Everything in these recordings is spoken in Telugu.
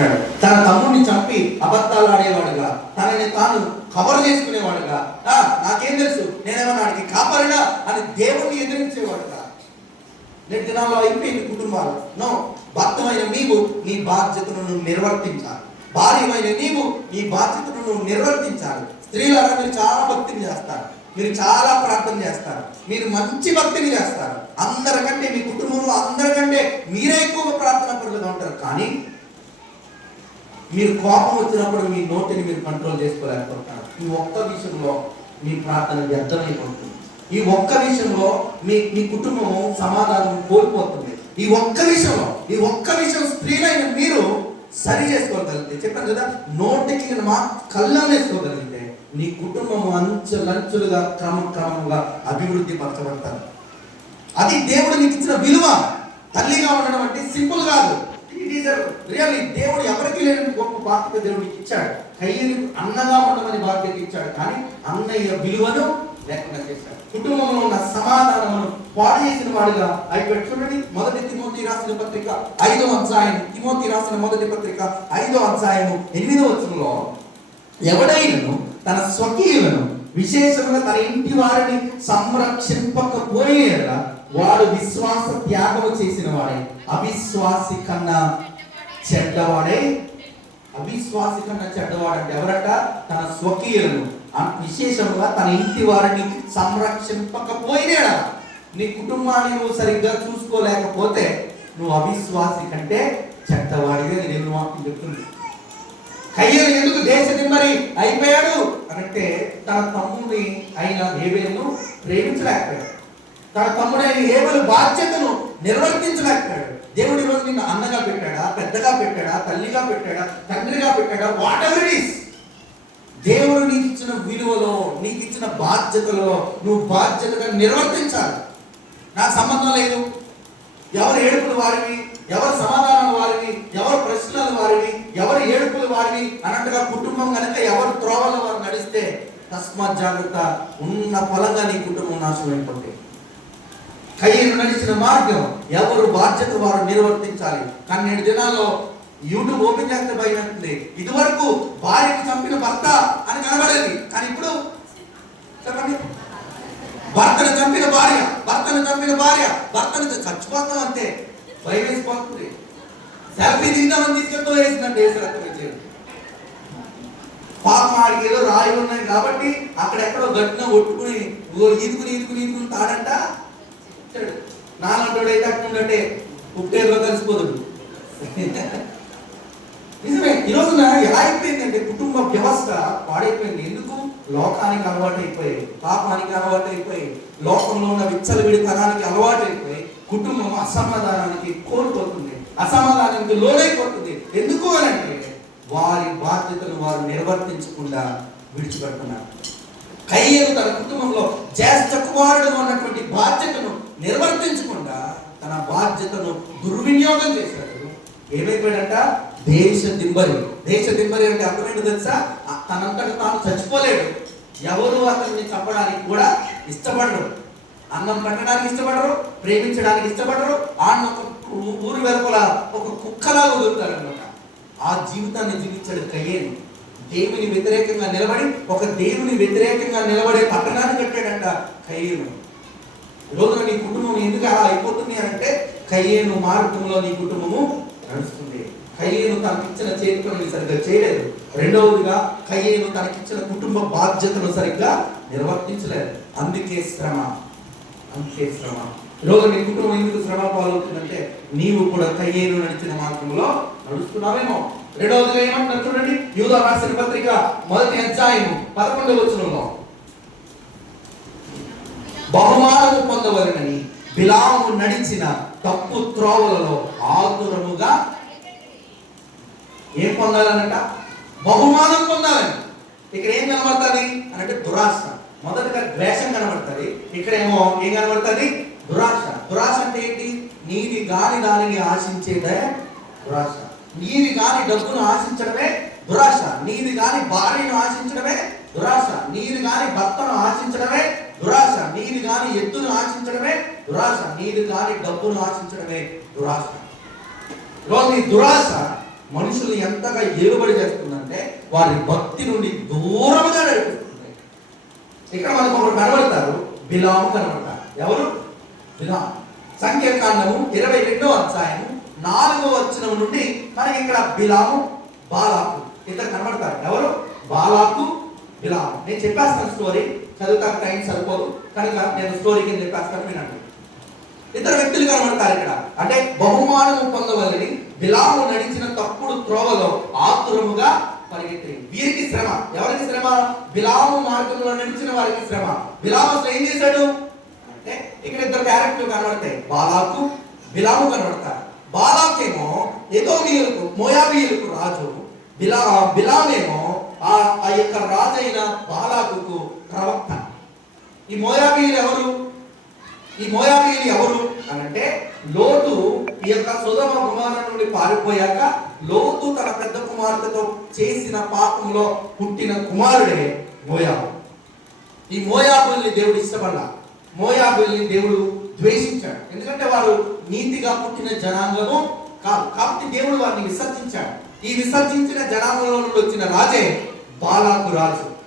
చూసుకుంటున్నాడు తన తమ్ముడిని చంపి అబద్ధాలు ఆడేవాడుగా తనని తాను కవర్ చేసుకునేవాడుగా నాకేం తెలుసు? నేనేమన్నా వాడికి కాపాడినా? అని దేవుణ్ణి ఎదిరించేవాడుగా. నేటి దినాల్లో అయిపోయింది కుటుంబాలు. నో భర్తమైన నీవు నీ బాధ్యతను నువ్వు నిర్వర్తించాలి. భార్యమైన నీవు నీ బాధ్యతను నువ్వు నిర్వర్తించాలి. స్త్రీలారా మీరు చాలా భక్తిని చేస్తారు. మీరు చాలా ప్రార్థన చేస్తారు. మీరు మంచి భక్తిని చేస్తారు. అందరికంటే మీ కుటుంబంలో అందరికంటే మీరే ఎక్కువ ప్రార్థన పరులుగా ఉంటారు. కానీ మీరు కోపం వచ్చినప్పుడు మీ నోటిని మీరు కంట్రోల్ చేసుకోలేకపోతున్నారు. ఈ ఒక్క విషయంలో మీ ప్రార్థన వ్యర్థమైపోతుంది ఈ ఒక్క విషయంలో మీ మీ కుటుంబం సమాధానం కోల్పోతుంది. ఈ ఒక్క విషయంలో ఈ ఒక్క విషయం స్త్రీలైన మీరు సరి చేసుకోగలిగితే చెప్పాను కదా నోటికి మా కళ్ళం వేసుకోగలిగితే నీ కుటుంబం అంచెలంచులుగా క్రమక్రమంగా అభివృద్ధి పరచబడతారు. అది దేవుడు నీకు ఇచ్చిన విలువ. తల్లిగా ఉండడం అంటే సింపుల్ కాదు. రియల్లీ దేవుడు ఎవరికి లేని గొప్ప బాధ్యత దేవుడికి ఇచ్చాడు. కయ్యని అన్నగా ఉండమని బాధ్యత ఇచ్చాడు. కానీ అన్నయ్య విలువను లేకుండా చేశాడు. కుటుంబంలో ఉన్న సమాధానమును పాడు చేసిన వాడుగా అయిపోయాడు. చూడండి మొదటి తిమోతి రాసిన పత్రిక ఐదో అధ్యాయం. తిమోతి రాసిన మొదటి పత్రిక ఐదో అధ్యాయము ఎనిమిదో వచ్చంలో ఎవడైనను తన స్వకీయులను విశేషంగా తన ఇంటి వారిని సంరక్షింపకపోయేలా వాడు విశ్వాస త్యాగము చేసిన వాడే. అవిశ్వాసి కన్నా చెడ్డవాడే అవిశ్వాసి కన్నా చెడ్డవాడంటే ఎవరట? తన స్వకీయులను. విశేషముగా విశేషంగా తన ఇంటి వారిని సంరక్షింపకపోయినా నీ కుటుంబాన్ని నువ్వు సరిగ్గా చూసుకోలేకపోతే నువ్వు అవిశ్వాసి కంటే చెడ్డవాడిగా నేను వాక్యం చెప్తుంది. కయ్యలు ఎందుకు దేశ దిమ్మరి అయిపోయాడు? అంటే తన తమ్ముడిని అయిన హేబేలును ప్రేమించలేకపోయాడు. తన తమ్ముడైన హేబెలు బాధ్యతను నిర్వర్తించలేకపోయాడు. దేవుడి రోజు నిన్ను అన్నగా పెట్టాడా పెద్దగా పెట్టాడా తల్లిగా పెట్టాడా తండ్రిగా పెట్టాడా? వాట్ ఎవర్ ఇస్ దేవుడు నీకు ఇచ్చిన విలువలో నీకు ఇచ్చిన బాధ్యతలో నువ్వు బాధ్యతగా నిర్వర్తించాలి. నాకు సంబంధం లేదు. ఎవరు ఏడుపులు వారివి? ఎవరు సమాధానాలు వారివి? ఎవరు ప్రశ్నలు వారివి? ఎవరు ఏడుపులు వారివి? అన్నట్టుగా కుటుంబం కనుక ఎవరు త్రోవల వారు నడిస్తే తస్మాత్ జాగ్రత్త ఉన్న పొలంగా నీ కుటుంబం నాశనం అయిపోతే కయ్యను నడిచిన మార్గం ఎవరు బాధ్యత వారు నిర్వర్తించాలి. కానీ నేడు దినాల్లో యూట్యూబ్ ఓపెన్ చేస్తే భయం ఇదివరకు భార్యను చంపిన భర్త అని కనబడేది. కానీ ఇప్పుడు చెప్పండి. భర్తను చంపిన భార్య భర్తను చంపిన భార్య భర్తను చచ్చిపోతాం అంతే. భయం వేసిపోతుంది. సెల్ఫీ దిగుదామని తీసుకెళ్తూ వేసిందంటే వేసి రక్తం ఇచ్చేది పాపం ఆడికి ఏదో రాయి ఉన్నాయి కాబట్టి అక్కడెక్కడో గట్టిన ఒట్టుకుని ఓ ఈదుకుని ఈదుకుని ఈదుకుని తాడంట. నాలంటోడు అయితే అట్టుండే పుట్టేరులో కలిసిపోదు నిజమే ఈ రోజున ఎలా అయిపోయిందంటే కుటుంబ వ్యవస్థ పాడైపోయింది. ఎందుకు? లోకానికి అలవాటు అయిపోయాయి పాపానికి అలవాటు అయిపోయి లోకంలో ఉన్న విచ్చలవిడితనానికి అలవాటు అయిపోయి కుటుంబం అసమాధానానికి కోల్పోతుంది అసమాధానానికి లోనైపోతుంది. ఎందుకు అని అంటే వారి బాధ్యతను వారు నిర్వర్తించకుండా విడిచిపెడుతున్నారు. కయ్యను తన కుటుంబంలో జ్యేష్ఠ కుమారుడు ఉన్నటువంటి బాధ్యతను తన బాధ్యతను దుర్వినియోగం చేశాడు. ఏమైపోయాడంట? దేశ దింబరి. దేశ దింబరి అంటే అర్థం తెలుసా? తనంతట తాను చచ్చిపోలేడు. ఎవరు అతన్ని చంపడానికి కూడా ఇష్టపడరు. అన్నం పెట్టడానికి ఇష్టపడరు ప్రేమించడానికి ఇష్టపడరు. ఆయన ఒక ఊ- ఊరి వెలుపల ఒక కుక్కలా వదులుతాడు అనమాట ఆ జీవితాన్ని జీవించాడు కయ్యేను. దేవుని వ్యతిరేకంగా నిలబడి ఒక దేవుని వ్యతిరేకంగా నిలబడే పట్టణాన్ని కట్టాడంట కయ్యేను. ఈరోజు నీ కుటుంబం ఎందుకు అలా అయిపోతుంది అని అంటే కయ్యేను మార్గంలో నీ కుటుంబము నడుస్తుంది. కయ్యేను తనకిచ్చిన చేతులను సరిగ్గా చేయలేదు. రెండవదిగా కయ్యేను తనకిచ్చిన కుటుంబ బాధ్యతను సరిగ్గా నిర్వర్తించలేదు. అందుకే శ్రమ. అందుకే శ్రమ. ఈరోజు నీ కుటుంబం ఎందుకు శ్రమ పాలవుతుందంటే నీవు కూడా కయ్యేను నడిచిన మార్గంలో నడుస్తున్నావేమో. రెండవదిగా ఏమంటున్నారు చూడండి? యూదా రాసిన పత్రిక మొదటి అధ్యాయము పదకొండవ వచనంలో. బహుమానము పొందవలనని బిలాము నడిచిన తప్పు త్రోవలలో ఆతురముగా ఏం పొందాలనంట? బహుమానం పొందాలని. ఇక్కడ ఏం కనబడుతుంది? అని అంటే దురాశ. మొదటగా ద్వేషం కనబడుతుంది. ఇక్కడేమో ఏం కనబడుతుంది? దురాశ. దురాశ అంటే ఏంటి? నీది గాని దానిని ఆశించేదే దురాశ. నీది కాని డబ్బును ఆశించడమే దురాశ. నీది కాని భార్యను ఆశించడమే దురాశ. నీది కాని భర్తను ఆశించడమే దురాశ. నీది కాని ఎత్తును ఆశించడమే దురాశ. నీది కాని డబ్బును ఆశించడమే దురాశ. ఈరోజు ఈ దురాశ మనుషులు ఎంతగా ఏలుబడి చేస్తుందంటే వారి భక్తి నుండి దూరముగా నడిపిస్తుంది. ఇక్కడ మనకు ఒకరు కనబడతారు. బిలాము కనబడతారు. ఎవరు? బిలాం సంఖ్యాకాండము ఇరవై రెండో అధ్యాయము నాలుగో వచ్చిన నుండి మనకి ఇక్కడ బిలాము బాలాకు ఇద్దరు కనబడతారు. ఎవరు? బాలాకు బిలాము. నేను చెప్పేస్తాను స్టోరీ చదువుతా టైం సరిపోదు. కనుక నేను స్టోరీ కింద చెప్పేస్తాను వినండి. ఇద్దరు వ్యక్తులు కనబడతారు ఇక్కడ. అంటే బహుమానము పొందవలని బిలాము నడిచిన తప్పుడు త్రోవలో ఆతురముగా పరిగెత్తి వీరికి శ్రమ. ఎవరికి శ్రమ? బిలాము మార్గంలో నడిచిన వారికి శ్రమ. బిలాము అసలు ఏం చేశాడు? అంటే ఇక్కడ ఇద్దరు క్యారెక్టర్లు కనబడతాయి. బాలాకు బిలాము కనబడతారు. బాలాకేమో ఎదోమీయులకు మోయాబీయులకు రాజు. బిలా బిలామేమో ఆ ఆ యొక్క రాజైన బాలాకు ప్రవక్త. ఈ మోయాబీయులు ఎవరు? ఈ మోయాబీయులు ఎవరు? అనంటే లోతు ఈ యొక్క సుధమ కుమారుని నుండి పారిపోయాక లోతు తన పెద్ద కుమార్తెతో చేసిన పాపంలో పుట్టిన కుమారుడే మోయాబు. ఈ మోయాబుల్ని దేవుడు ఇష్టపడ్డా మోయాబుల్ని దేవుడు ద్వేషించాడు. ఎందుకంటే వారు నీతిగా పుట్టిన జనాంగము కాదు. కాబట్టి దేవుడు వారిని విసర్జించాడు. ఈ విసర్జించిన జనాంగంలో నుండి వచ్చిన రాజే బాలాకు రాజు.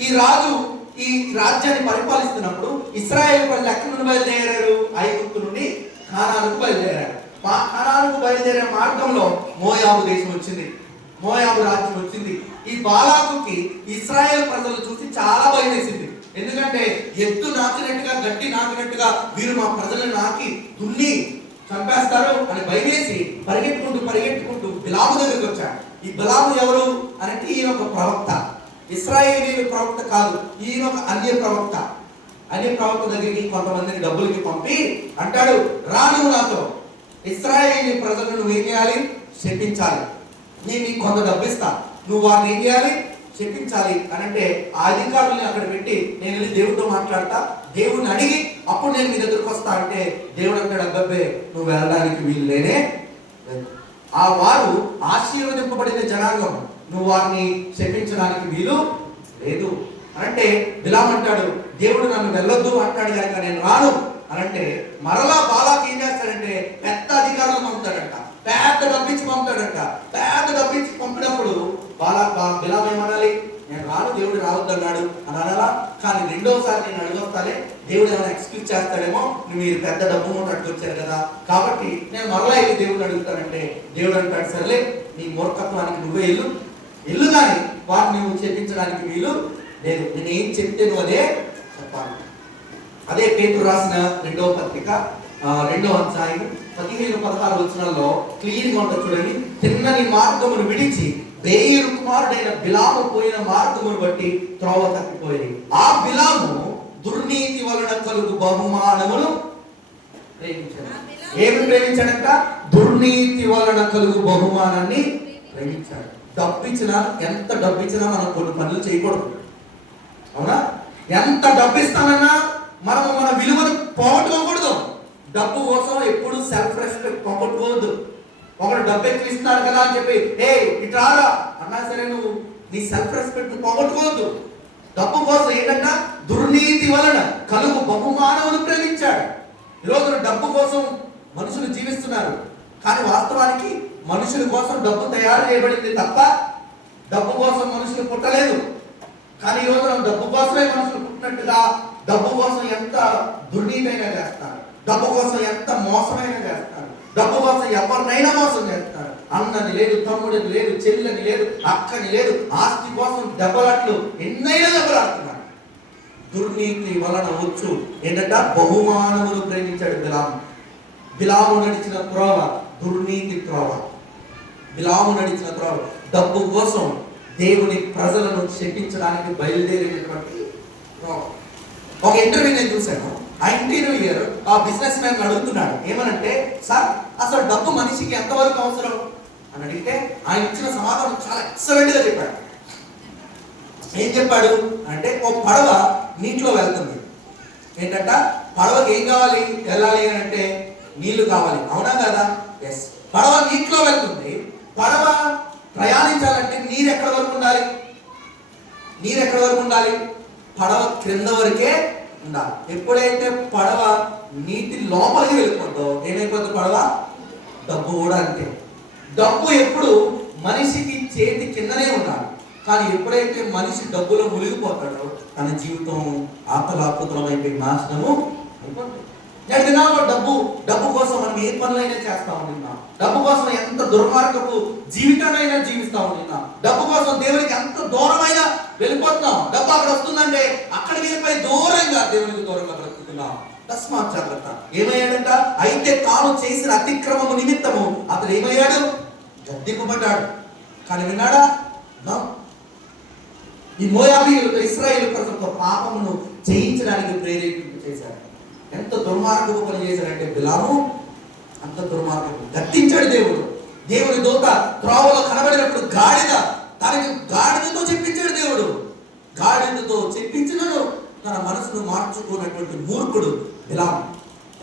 ఈ రాజు ఈ రాజ్యాన్ని పరిపాలిస్తున్నప్పుడు ఇస్రాయేల్ ప్రజలు ఎక్కడి నుండి బయలుదేరారు ఐగుప్తు నుండి ఖానాలకు బయలుదేరారు. మా ఖానాలకు బయలుదేరే మార్గంలో మోయాబు దేశం వచ్చింది. మోయాబు రాజ్యం వచ్చింది. ఈ బాలాకుకి ఇస్రాయేల్ ప్రజలు చూసి చాలా భయం వేసింది. ఎందుకంటే ఎత్తు నాకినట్టుగా గట్టి నాకినట్టుగా వీరు మా ప్రజలను నాకి దున్ని చంపేస్తారు అని భయమేసి పరిగెట్టుకుంటూ పరిగెట్టుకుంటూ బిలాము దగ్గరికి వచ్చాడు ఈ బిలాము ఎవరు? అని అంటే ఈయన ఒక ప్రవక్త. ఇస్రాయేలీల ప్రవక్త కాదు ఈయన ఒక అన్య ప్రవక్త. అన్య ప్రవక్త దగ్గరికి కొంతమందిని డబ్బులకి పంపి అంటాడు రాను నాతో. ఇస్రాయేలీ ప్రజలను నువ్వు ఏం చేయాలి? శపించాలి. నేను నీకు కొంత డబ్బు ఇస్తా నువ్వు వారిని ఏం చేయాలి? చెప్పించాలి అని అంటే ఆ అధికారుల్ని అక్కడ పెట్టి నేను వెళ్ళి దేవుడితో మాట్లాడతా. దేవుడిని అడిగి అప్పుడు నేను మీ దగ్గరకు వస్తా అంటే దేవుడు అంటాడు అబ్బాబే నువ్వు వెళ్ళడానికి వీలు లేనే ఆ వారు ఆశీర్వదింపబడిన జనాంగం. నువ్వు వారిని శపించడానికి వీలు లేదు. అనంటే బిలామంటాడు దేవుడు నన్ను వెళ్ళొద్దు అంటాడు కనుక నేను రాను. అనంటే మరలా బాలాకి ఏం చేస్తాడంటే పెద్ద అధికారులు పంపుతాడంట. పెద్ద డబ్బిచ్చి పంపుతాడంట. పెద్ద డబ్బిచ్చి పంపినప్పుడు బాలా బా- బిలాం ఏమనాలి? నేను రాను దేవుడు రావద్దన్నాడు అని అనాలా కానీ రెండోసారి నేను అడిగొస్తానే దేవుడు ఏమైనా ఎక్స్క్యూజ్ చేస్తాడేమో నువ్వు మీరు పెద్ద డబ్బు మూట అట్టుకొచ్చారు కదా. కాబట్టి నేను మరలా వెళ్ళి దేవుడు అడుగుతానంటే దేవుడు అంటాడు సర్లే నీ మూర్ఖత్వానికి నువ్వే ఇల్లు ఇల్లు కానీ వారిని నువ్వు చెప్పించడానికి వీలు లేదు. నేను ఏం చెప్తే నువ్వు అదే చెప్పాలి. అదే పేతురు రాసిన రెండవ పత్రిక ఆ, రెండవ అధ్యాయం పదిహేను పదహారు వచనాల్లో క్లియర్గా ఉంటుంది చూడండి. తిన్నని మార్గమును విడిచి బేయిరు కుమారుడైన బిలాము పోయిన మార్గమును బట్టి త్రోవ తప్పిపోయింది ఆ బిలాము దుర్నీతి వలన కలుగు బహుమానమును ప్రేమించాడు ఏమి ప్రేమించాడంట? దుర్నీతి వలన కలుగు బహుమానాన్ని ప్రేమించాడు. డబ్బిచ్చినా ఎంత డబ్బిచ్చినా మనం కొన్ని పనులు చేయకూడదు. అవునా? ఎంత డబ్బు ఇస్తానన్నా మనం మన విలువను పోగొట్టుకోకూడదు. డబ్బు కోసం ఎప్పుడు సెల్ఫ్ రెస్పెక్ట్ పోగొట్టుకోవద్దు. ఒకడు డబ్బు ఎక్కువ ఇస్తున్నారు కదా అని చెప్పి ఏ ఇట్లారా అన్నా సరే నువ్వు నీ సెల్ఫ్ రెస్పెక్ట్ పోగొట్టుకోవద్దు. డబ్బు కోసం ఏంటంట దుర్నీతి వలన కలుగు బహుమానవును ప్రేమించాడు. ఈరోజు డబ్బు కోసం మనుషులు జీవిస్తున్నారు. కానీ వాస్తవానికి మనుషుల కోసం డబ్బు తయారు చేయబడింది తప్ప డబ్బు కోసం మనుషులు పుట్టలేదు. కానీ ఈరోజు డబ్బు కోసమే మనుషులు పుట్టినట్టుగా డబ్బు కోసం ఎంత దుర్నీతైనా చేస్తారు. డబ్బు కోసం ఎంత మోసమైనా చేస్తారు. డబ్బు కోసం ఎవరినైనా మోసం చేస్తారు. అన్నది లేదు తమ్ముడిని లేదు చెల్లెని లేదు అక్కని లేదు. ఆస్తి కోసం దెబ్బలట్లు ఎన్నైనా దెబ్బలాడుతున్నారు. దుర్నీతి వలన వచ్చు. ఏంటంట బహుమానమును ప్రేమించాడు బిలాము. బిలాము నడిచిన త్రోవ దుర్నీతి త్రోవ. బిలాము నడిచిన త్రోవ డబ్బు కోసం దేవుని ప్రజలను శపించడానికి బయలుదేరినటువంటి త్రోవ ఒక ఇంటర్వ్యూ నేను చూశాను. ఆ ఇంటర్వ్యూయర్ ఆ బిజినెస్ మ్యాన్ అడుగుతున్నాడు. ఏమనంటే సార్ అసలు డబ్బు మనిషికి ఎంతవరకు అవసరం? అని అడిగితే ఆయన ఇచ్చిన సమాధానం చాలా ఎక్సలెంట్గా చెప్పాడు. ఏం చెప్పాడు? అంటే ఒక పడవ నీటిలో వెళ్తుంది. ఏంటంట? పడవకి ఏం కావాలి? వెళ్ళాలి అని అంటే నీళ్ళు కావాలి. అవునా కదా? ఎస్ పడవ నీటిలో వెళ్తుంది. పడవ ప్రయాణించాలంటే నీరు ఎక్కడ వరకు ఉండాలి? నీరు ఎక్కడ వరకు ఉండాలి? పడవ క్రింద వరకే ఉండాలి. ఎప్పుడైతే పడవ నీటి లోపలికి వెళ్ళిపోద్దో ఏమైపోతుంది పడవ? డబ్బు కూడా అంతే. డబ్బు ఎప్పుడు మనిషికి చేతి కిందనే ఉండాలి. కానీ ఎప్పుడైతే మనిషి డబ్బులో మునిగిపోతాడో తన జీవితం ఆకలాపుతలమైపోయి నాశనము అయిపోతుంది నేటి దినాల్లో డబ్బు డబ్బు కోసం మనం ఏ పనులైనా చేస్తా ఉంటున్నాం. డబ్బు కోసం ఎంత దుర్మార్గపు జీవితానైనా జీవిస్తా ఉంటున్నాం. డబ్బు కోసం దేవునికి ఎంత దూరమైనా వెళ్ళిపోతున్నాం. డబ్బు అక్కడ వస్తుందంటే అక్కడ వెళ్ళిపోయి దూరంగా దేవునికి దూరంగా బ్రతుకుతున్నాం. తస్మాత్ జాగ్రత్త. ఏమయ్యాడంట? అయితే తాను చేసిన అతిక్రమము నిమిత్తము అతడు ఏమయ్యాడు? గద్దెంపబడ్డాడు. కానీ విన్నాడా? ఈ మోయాబీయులతో ఇస్రాయేల్ ప్రజలతో పాపమును చేయించడానికి ప్రేరేపింపు చేశాడు ఎంత దుర్మార్గపు పని చేశాడంటే బిలాము? అంత దుర్మార్గం గద్దించాడు దేవుడు. దేవుని దూత త్రోవలో కనబడినప్పుడు గాడిద తనకి గాడిదతో చెప్పించాడు దేవుడు. గాడిదతో చెప్పించినను తన మనసును మార్చుకున్నటువంటి మూర్ఖుడు బిలాము.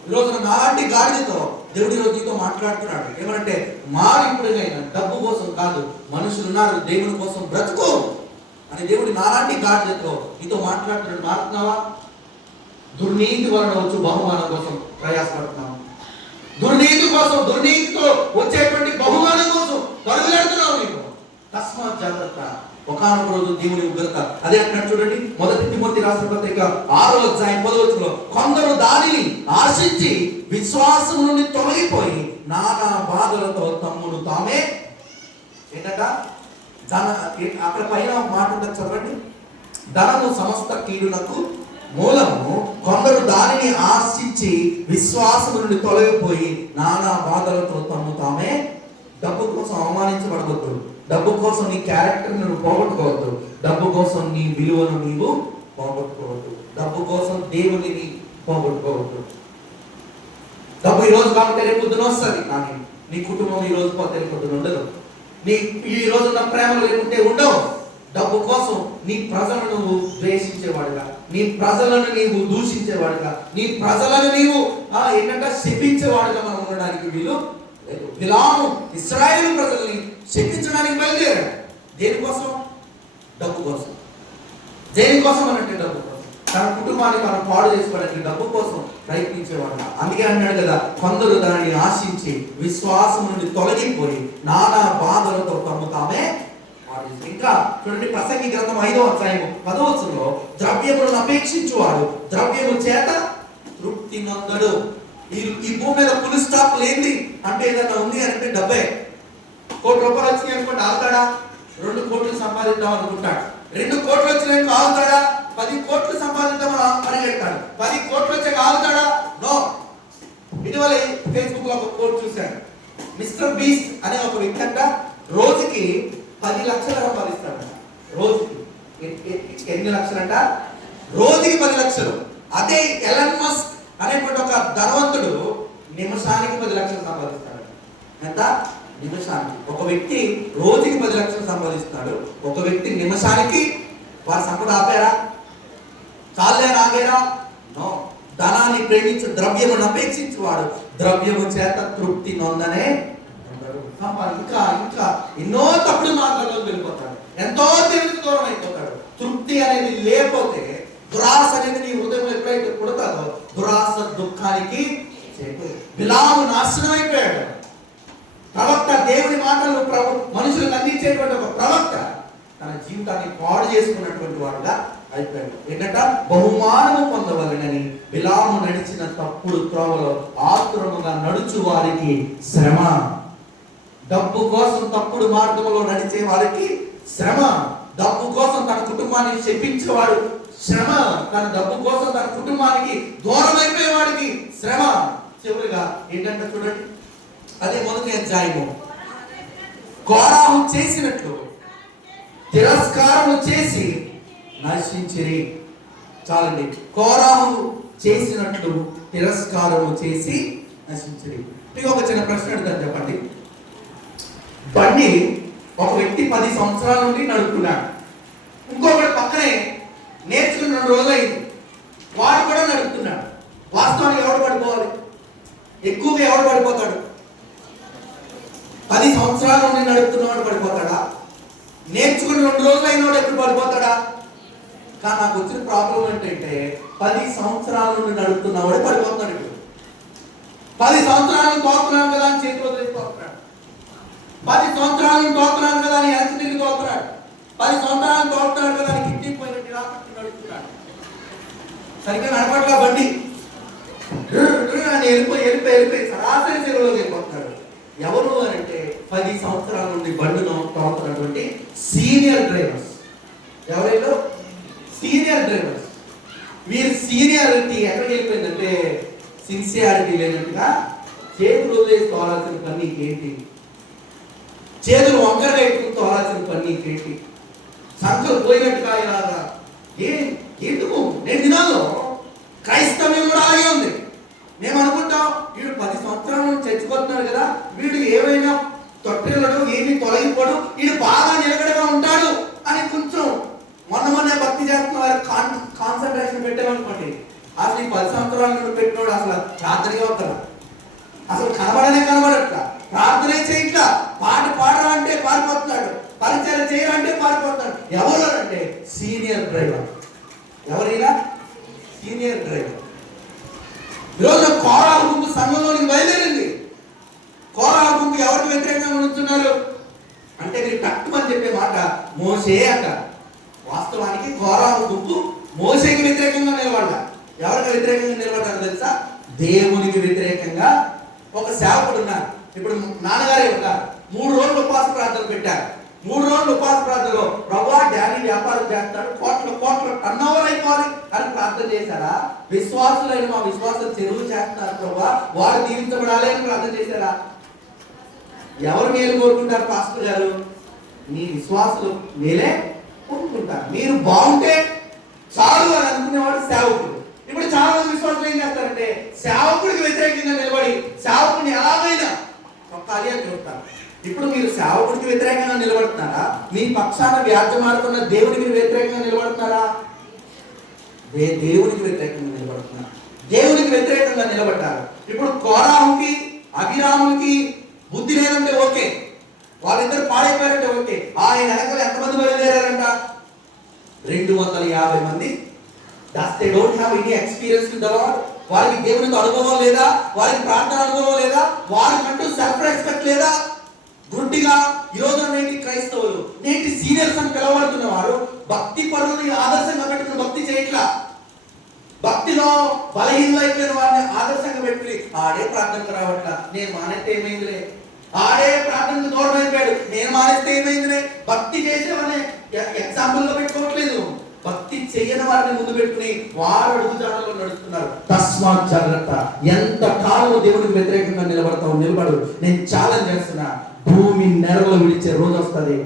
ఈరోజు రోజున నాలాంటి గాడిదతో దేవుడి రోజు నీతో మాట్లాడుతున్నాడు. ఏమంటే మా ఇప్పుడుగైనా డబ్బు కోసం కాదు మనుషులు ఉన్నారు దేవుని కోసం బ్రతుకు. అని దేవుడి నాలాంటి గాడిదతో నీతో మాట్లాడుతున్నాడు. మారుతున్నావా దుర్నీతి వలన వచ్చు బహుమానం కోసం ప్రయాసపడుతున్నాం. దుర్నీతి కోసం దుర్నీతితో వచ్చేటువంటి బహుమానం కోసం పరుగులెడుతున్నావు నీకు తస్మాత్ జాగ్రత్త. ఒకనొక రోజు దేవుని ఉగ్రత. అదే అక్కడ చూడండి మొదటి తిమోతి రాసిన పత్రిక ఆరో అధ్యాయం పదవచ్చులో కొందరు దానిని ఆశించి విశ్వాసం నుండి తొలగిపోయి నానా బాధలతో తమ్ముడు తామే ఏంటట? ధన అక్కడ పైన మాట చదవండి. ధనము సమస్త కీడులకు మూలము కొందరు దానిని ఆశించి విశ్వాసము నుండి తొలగిపోయి నానా బాధలతో తమ్ము తామే డబ్బు కోసం అవమానించబడవద్దు. డబ్బు కోసం నీ క్యారెక్టర్ నువ్వు పోగొట్టుకోవద్దు. డబ్బు కోసం నీ విలువను నీవు పోగొట్టుకోవద్దు. డబ్బు కోసం దేవునిని పోగొట్టుకోవద్దు. డబ్బు ఈ రోజు కాబట్టి రేపు పొద్దున వస్తుంది కానీ నీ కుటుంబం ఈ రోజు పోతే రేపు పొద్దున ఉండదు. నీ ఈ రోజు ఉన్న ప్రేమ లేకుంటే ఉండవు. డబ్బు కోసం నీ ప్రజలను నువ్వు ద్వేషించేవాడిగా నీ ప్రజలను నీవు దూషించేవాడుగా. నీ ప్రజలను నీవు ఏంటంటే శపించేవాడుగా మనం ఉండడానికి వీలు లేదు. బిలాము ఇస్రాయేల్ ప్రజల్ని శపించడానికి బయలుదేరాడు. దేనికోసం డబ్బు కోసం. దేనికోసం అన్నట్టు డబ్బు కోసం? తన కుటుంబాన్ని మనం పాడు చేసుకోవడానికి డబ్బు కోసం ప్రయత్నించేవాడు అందుకే అన్నాడు కదా కొందరు దానిని ఆశించి విశ్వాసం నుండి తొలగిపోయి నానా బాధలతో తమ్ము తామే ఇంకా చూడండి ప్రసంగి గ్రంథం ఐదో అధ్యాయము పదవచనంలో ద్రవ్యములను అపేక్షించువాడు. ద్రవ్యము చేత తృప్తి నొందడు. ఈ ఈ భూమి మీద ఫుల్ స్టాప్ లేని అంటే ఏదన్నా ఉంది అని అంటే డబ్బే. కోటి రూపాయలు వచ్చినాయి అనుకోండి ఆగుతాడా? రెండు కోట్లు సంపాదిద్దాం అనుకుంటాడు. రెండు కోట్లు వచ్చినాక ఆగుతాడా? పది కోట్లు సంపాదిద్దామని పరిగెడతాడు. పది కోట్లు వచ్చాక ఆగుతాడా? నో. ఇటీవల ఫేస్బుక్లో ఒక కోట్ చూశాను. మిస్టర్ బీస్ట్ అనే ఒక వ్యక్తి అంట రోజుకి పది లక్షలు సంపాదిస్తాడు. రోజుకి. ఎన్ని లక్షలంట? రోజుకి పది లక్షలు. అదే ఎలన్ మస్క్ అనేటువంటి ఒక ధనవంతుడు నిమిషానికి పది లక్షలు సంపాదిస్తాడు ఎంత? నిమిషానికి. ఒక వ్యక్తి రోజుకి పది లక్షలు సంపాదిస్తాడు. ఒక వ్యక్తి నిమిషానికి వారి సంపద ఆపారా? చాలే నాగేరా నో. ధనాన్ని ప్రేమించు ద్రవ్యమును అపేక్షించువాడు. ద్రవ్యము చేత తృప్తి నొందనే ఉండడు. ఇంకా ఇంకా. ఎన్నో తప్పుడు మార్గంలో వెళ్ళిపోతాడు ఎంతో దేవునికి దూరం అయిపోతాడు. తృప్తి అనేది లేకపోతే దురాశ అనేది నీ హృదయంలో ఎప్పుడైతే పుడతాదో దురాశ దుఃఖానికి విలాము బిలాము నాశనం అయిపోయాడు. ప్రవక్త దేవుని మాటలు ప్రభు మనుషులకు అందించేటువంటి ఒక ప్రవక్త తన జీవితాన్ని పాడు చేసుకున్నటువంటి వాడుగా అయిపోయాడు. ఏంటంట? బహుమానము పొందవలనని బిలాము నడిచిన తప్పుడు త్రోవలో ఆతురముగా నడుచు వారికి శ్రమ డబ్బు కోసం తప్పుడు మార్గంలో నడిచే వారికి శ్రమ. డబ్బు కోసం తన కుటుంబాన్ని శపించేవాడు శ్రమ. తన డబ్బు కోసం తన కుటుంబానికి దూరం అయిపోయేవాడికి శ్రమ. చివరిగా ఏంటంటే చూడండి అదే మొదటి అధ్యాయము. కోరాహం చేసినట్లు తిరస్కారము చేసి నశించిరి. చాలండి. కోరాహు చేసినట్లు తిరస్కారము చేసి నశించిరి. మీకు ఒక చిన్న ప్రశ్న అడుగుతాను చెప్పండి. బండి ఒక వ్యక్తి పది సంవత్సరాల నుండి నడుపుతున్నాడు. ఇంకొకటి పక్కనే నేర్చుకున్న రెండు రోజులు అయింది వాడు కూడా నడుపుతున్నాడు. వాస్తవానికి ఎవడు పడిపోవాలి? ఎక్కువగా ఎవడు పడిపోతాడు? పది సంవత్సరాల నుండి నడుపుతున్నవాడు పడిపోతాడా? నేర్చుకుని రెండు రోజులు అయినవాడు ఎప్పుడు పడిపోతాడా? కానీ నాకు వచ్చిన ప్రాబ్లం ఏంటంటే పది సంవత్సరాల నుండి నడుపుతున్నవాడే పడిపోతున్నాడు ఇప్పుడు. పది సంవత్సరాలు తోస్తున్నాను కదా అని చేతి వదిలేసిపోతున్నాడు పది సంవత్సరాలు తోలుతున్నాను కదా అని వెనక్కి తిరిగి తోలుతున్నాడు పది సంవత్సరాలు తోలుతున్నాడు కదా అని కిట్టి పోయినట్టు ఇలా నడుపుతున్నాడు. నడుస్తున్నాడు సరిగ్గా నడపట్లా బండి. అని వెళ్ళిపోయి వెళ్ళిపోయి వెళ్ళిపోయి సరాసరి చెరువులోకి వెళ్ళిపోతున్నాడు. ఎవరు అని అంటే పది సంవత్సరాల నుండి బండిను తోలుతున్నటువంటి సీనియర్ డ్రైవర్స్. ఎవరైనా? Senior drivers. వీరి సీనియారిటీ ఎక్కడికి వెళ్ళిపోయిందంటే సిన్సియారిటీ లేనట్టుగా చేతులు వదిలేసుకోవాల్సిన పని ఏంటి? చేతులు ఒక్కరిగా పెట్టుకుని తోలాల్సిన పని ఏంటి? సంఖ్యలు పోయినట్టు ఇలాగా. ఏ ఎందుకు? నేను దినాల్లో క్రైస్తవ్యం కూడా అలాగే ఉంది. మేము అనుకుంటాం వీడు పది సంవత్సరాల నుంచి చచ్చిపోతున్నాడు కదా వీడు ఏమైనా తొట్టెలడు ఏమి తొలగిపోడు వీడు బాగా నిలకడగా ఉంటాడు అని కొంచెం మొన్న మొన్న భక్తి చేస్తున్న వారి కాన్ కాన్సన్ట్రేషన్ పెట్టామనుకోండి అసలు ఈ పది సంవత్సరాల నుండి పెట్టినోడు అసలు ప్రార్థనగా ఉంటాడు అసలు కనబడనే కనబడట్లా ప్రార్థనే చేయట్లా పాట పాడరా అంటే పారిపోతున్నాడు పరిచయం చేయాలంటే పారిపోతున్నాడు ఎవరు అంటే సీనియర్ డ్రైవర్ ఎవరైనా సీనియర్ డ్రైవర్ ఈరోజు కోరాల గుంపు సంఘంలోనికి బయలుదేరింది కోరాల గుంపు ఎవరికి వ్యతిరేకంగా ఉంటున్నారు అంటే మీరు కట్టుమని చెప్పే మాట మోసే అంట వాస్తవానికి కోరాల గుంపు మోసేకి వ్యతిరేకంగా నిలబడ్డా ఎవరికి వ్యతిరేకంగా నిలబడ్డారు తెలుసా? దేవునికి వ్యతిరేకంగా ఒక సేవకుడు ఉన్నారు. ఇప్పుడు నాన్నగారే ఉన్నారు? మూడు రోజులు ఉపవాస ప్రార్థన పెట్టారు. మూడు రోజులు ఉపవాస ప్రార్థనలో ప్రభా డాడీ వ్యాపారం చేస్తాడు కోట్ల కోట్ల టర్న్ ఓవర్ అయిపోవాలి అని ప్రార్థన చేశారా? విశ్వాసులైన మా విశ్వాసం చెరువు చేస్తున్నారు ప్రభా. వారు దీవించబడాలి అని ప్రార్థన చేశారా? ఎవరు మేలు కోరుకుంటారు పాస్టర్ గారు? మీ విశ్వాసులు మేలే కోరుకుంటారు. మీరు బాగుంటే చాలు అని అనుకునేవాడు సేవకుడు. ఇప్పుడు చాలా మంది విశ్వాసులు ఏం చేస్తారంటే సేవకుడికి వ్యతిరేకంగా నిలబడి సేవకుడిని ఎలాగైనా తొక్కాలి అని చెప్తారు ఇప్పుడు మీరు సేవకుడికి వ్యతిరేకంగా నిలబడుతున్నారా? మీ పక్షాన వ్యాజ్యమాడుతున్న దేవుడికి వ్యతిరేకంగా నిలబడుతున్నారా? దేవునికి వ్యతిరేకంగా నిలబడుతున్నారు. దేవునికి వ్యతిరేకంగా నిలబడ్డారు. ఇప్పుడు కోరాహుకి అభిరాముకి బుద్ధి లేదంటే ఓకే. వాళ్ళిద్దరు పాడైపోయారంటే ఓకే. ఆయన వెనకాల ఎంతమంది బయలుదేరారంట? రెండు వందల యాభై మంది thus they don't have any experience with the lord వారికి దేవునితో అనుభవం లేదా? వారికి ప్రార్థన అనుభవం లేదా? వారికంటూ సెల్ఫ్ రెస్పెక్ట్ లేదా? గుడ్డిగా ఈరోజు నేటి క్రైస్తవులు నేటి సీనియర్స్ అని పిలవబడుతున్న వారు భక్తి పరులని ఆదర్శంగా పెట్టుకుని భక్తి చేయట్లా? భక్తిలో బలహీనైపోయిన వారిని ఆదర్శంగా పెట్టుకుని ఆడే ప్రార్థనకు రావట్లా? నేను మానేస్తే ఏమైందిలే? ఆడే ప్రార్థనకు దూరం అయిపోయాడు నేను మానేస్తే ఏమైందిలే? భక్తి చేసేవనే ఎగ్జాంపుల్గా పెట్టుకోవట్లేదు. భక్తి చేయని వారిని ముందు పెట్టుకుని వారు అడుగుజాడలో నడుస్తున్నారు. తస్మాత్ జాగ్రత్త. ఎంత కాలం దేవుడికి వ్యతిరేకంగా నిలబడతావు నిలబడు నేను ఛాలెంజ్ చేస్తున్నా. భూమి నెరలు విడిచే రోజు వస్తుంది.